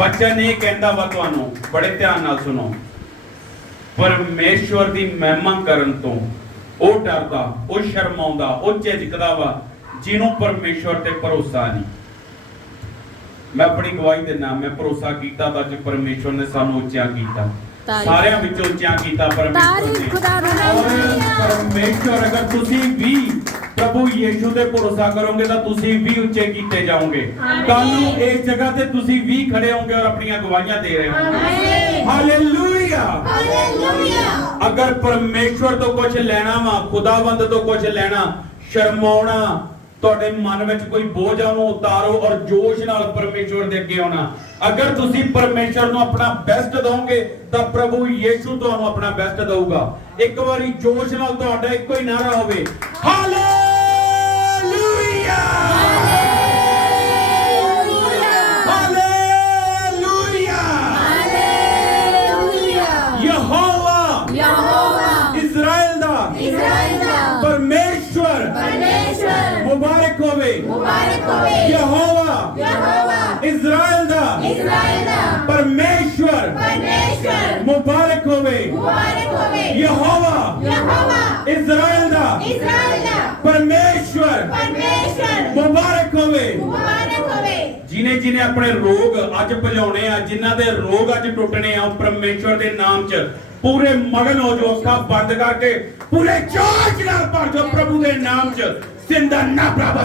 ਵਚਨ ਇਹ ਕਹਿੰਦਾ ਵਾ ਤੁਹਾਨੂੰ ਬੜੇ ਧਿਆਨ ਨਾਲ ਸੁਣੋ। ਪਰਮੇਸ਼ਵਰ ਦੀ ਮਹਿਮਾ ਕਰਨ ਤੋਂ ਉਹ ਡਰਦਾ ਉਹ ਸ਼ਰਮਾਉਂਦਾ ਉਹ ਝਿਜਕਦਾ ਵਾ ਜਿਹਨੂੰ ਪਰਮੇਸ਼ਵਰ ਤੇ ਭਰੋਸਾ ਨਹੀਂ। ਮੈਂ ਆਪਣੀ ਗਵਾਹੀ ਦਿੰਦਾ ਮੈਂ ਭਰੋਸਾ ਕੀਤਾ ਤਾਂ ਕਿ ਪਰਮੇਸ਼ਵਰ ਨੇ ਸਾਨੂੰ ਉੱਚਾ ਕੀਤਾ। ਸਾਰਿਆਂ ਵਿੱਚੋਂ ਉੱਚਾ ਕੀਤਾ ਪਰਮੇਸ਼ਵਰ ਨੇ। ਪਰਮੇਸ਼ਵਰ ਅਗਰ ਤੁਸੀਂ ਵੀ ਪ੍ਰਭੂ ਯੀਸ਼ੂ ਤੇ ਭਰੋਸਾ ਕਰੋਗੇ ਤਾਂ ਤੁਸੀਂ ਵੀ ਉੱਚੇ ਕੀਤੇ ਜਾਓਗੇ। ਕੱਲ ਨੂੰ ਇਸ ਜਗ੍ਹਾ ਤੇ ਤੁਸੀਂ ਵੀ ਖੜੇ ਹੋਗੇ ਔਰ ਆਪਣੀਆਂ ਗਵਾਹੀਆਂ ਦੇ ਰਹੇ ਹੋਗੇ ਹਾਲੇਲੂਇਆ ਅਗਰ ਪਰਮੇਸ਼ਵਰ ਤੋਂ ਕੁਝ ਲੈਣਾ ਵਾ ਖੁਦਾਵੰਦ ਤੋਂ ਕੁਝ ਲੈਣਾ ਸ਼ਰਮਾਉਣਾ ਤੁਹਾਡੇ ਮਨ ਵਿੱਚ ਕੋਈ ਬੋਝ ਆ ਉਤਾਰੋ ਔਰ ਜੋਸ਼ ਨਾਲ ਪਰਮੇਸ਼ਵਰ ਦੇ ਅੱਗੇ ਆਉਣਾ। ਅਗਰ ਤੁਸੀਂ ਪਰਮੇਸ਼ਵਰ ਨੂੰ ਆਪਣਾ ਬੈਸਟ ਦੋਗੇ ਤਾਂ ਪ੍ਰਭੂ ਯੀਸ਼ੂ ਤੁਹਾਨੂੰ ਆਪਣਾ ਬੈਸਟ ਦਊਗਾ। ਇੱਕ ਵਾਰੀ ਜੋਸ਼ ਨਾਲ ਤੁਹਾਡਾ ਇੱਕੋ ਹੀ ਨਾਰਾ ਹੋਵੇ। ਹਾਲੇਲੂਇਆ ਇਜ਼ਰਾਈਲ ਦਾ ਪਰਮੇਸ਼ਵਰ ਮੁਬਾਰਕ ਹੋਵੇ ਯਹੋਵਾ ਇਜ਼ਰਾਈਲ ਦਾ ਪਰਮੇਸ਼ਵਰ ਮੁਬਾਰਕ ਹੋਵੇ ਯਹੋਵਾ ਇਜ਼ਰਾਈਲ ਦਾ ਪਰਮੇਸ਼ਵਰ ਮੁਬਾਰਕ ਹੋਵੇ ਜਿਨੇ ਜਿਨੇ ਆਪਣੇ ਰੋਗ ਅੱਜ ਭਜਾਉਣੇ ਆ ਜਿਨ੍ਹਾਂ ਦੇ ਰੋਗ ਅੱਜ ਟੁੱਟਣੇ ਆ ਉਹ ਪਰਮੇਸ਼ਵਰ ਦੇ ਨਾਮ 'ਚ ਪੂਰੇ ਮਗਨ ਹੋ ਜਾਓ ਅੱਖਾਂ ਬੰਦ ਕਰਕੇ ਪੂਰੇ ਜੋਸ਼ ਨਾਲ ਭਰ ਜਾਓ ਪ੍ਰਭੂ ਦੇ ਨਾਮ 'ਚ। ਸਿੰਦਾ ਨਾ ਪ੍ਰਭੂ